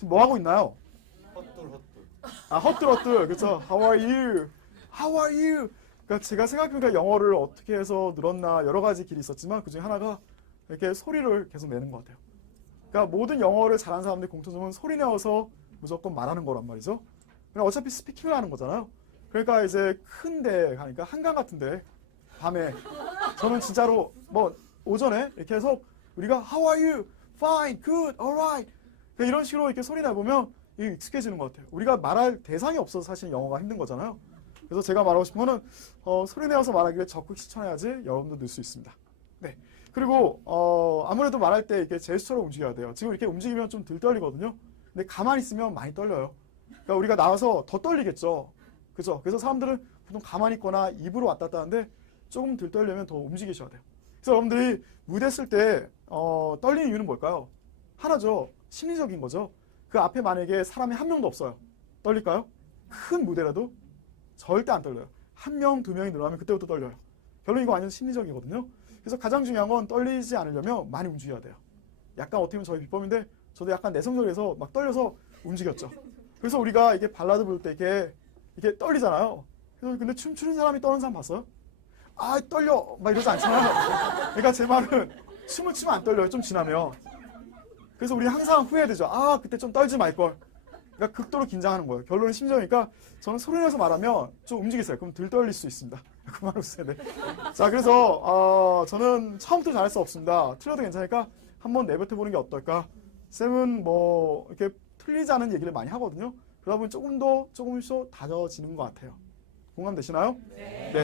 지금 뭐 하고 있나요? 헛돌 헛돌. 아, 헛들 헛들. 그렇죠. How are you? How are you? 그러니까 제가 생각해보니까 영어를 어떻게 해서 늘었나 여러 가지 길이 있었지만 그 중에 하나가 이렇게 소리를 계속 내는 것 같아요. 그러니까 모든 영어를 잘하는 사람들의 공통점은 소리 내어서 무조건 말하는 거란 말이죠. 그냥 어차피 스피킹을 하는 거잖아요. 그러니까 이제 큰데 가니까 한강 같은데 밤에 저는 진짜로 뭐 오전에 이렇게 해서 우리가 How are you? Fine, good, alright. 그러니까 이런 식으로 이렇게 소리 내보면 익숙해지는 것 같아요. 우리가 말할 대상이 없어서 사실 영어가 힘든 거잖아요. 그래서 제가 말하고 싶은 거는 어, 소리 내어서 말하기를 적극 실천해야지 여러분도 늘 수 있습니다. 네. 그리고 어, 아무래도 말할 때 이렇게 제스처로 움직여야 돼요. 지금 이렇게 움직이면 좀 덜 떨리거든요. 근데 가만히 있으면 많이 떨려요. 그러니까 우리가 나와서 더 떨리겠죠. 그죠? 그래서 사람들은 보통 가만히 있거나 입으로 왔다 갔다 하는데 조금 덜 떨려면 더 움직이셔야 돼요. 그래서 여러분들이 무대 쓸때 어, 떨리는 이유는 뭘까요? 하나죠. 심리적인 거죠. 그 앞에 만약에 사람이 한 명도 없어요. 떨릴까요? 큰 무대라도 절대 안 떨려요. 한 명, 두 명이 늘어나면 그때부터 떨려요. 결론 이거 완전 심리적이거든요. 그래서 가장 중요한 건 떨리지 않으려면 많이 움직여야 돼요. 약간 어떻게 보면 저희 비법인데 저도 약간 내성적이라서 막 떨려서 움직였죠. 그래서 우리가 이게 발라드 부를 때 이렇게 이게 떨리잖아요. 그래서 근데 춤추는 사람이 떠는 사람 봤어요? 아 떨려 막 이러지 않잖아요. 그러니까 제 말은 춤을 추면 안 떨려요. 좀 지나면. 그래서 우리 항상 후회되죠. 아 그때 좀 떨지 말 걸. 그러니까 극도로 긴장하는 거예요. 결론은 심정이니까 저는 소리 내서 말하면 좀 움직이세요. 그럼 덜 떨릴 수 있습니다. 그만 웃어야 돼. 자 그래서 어, 저는 처음부터 잘할 수 없습니다. 틀려도 괜찮으니까 한번 내뱉어 보는 게 어떨까? 쌤은 뭐 이렇게 틀리지 않은 얘기를 많이 하거든요. 그러다 보면 조금 더 조금씩 다져지는 것 같아요. 공감되시나요? 네.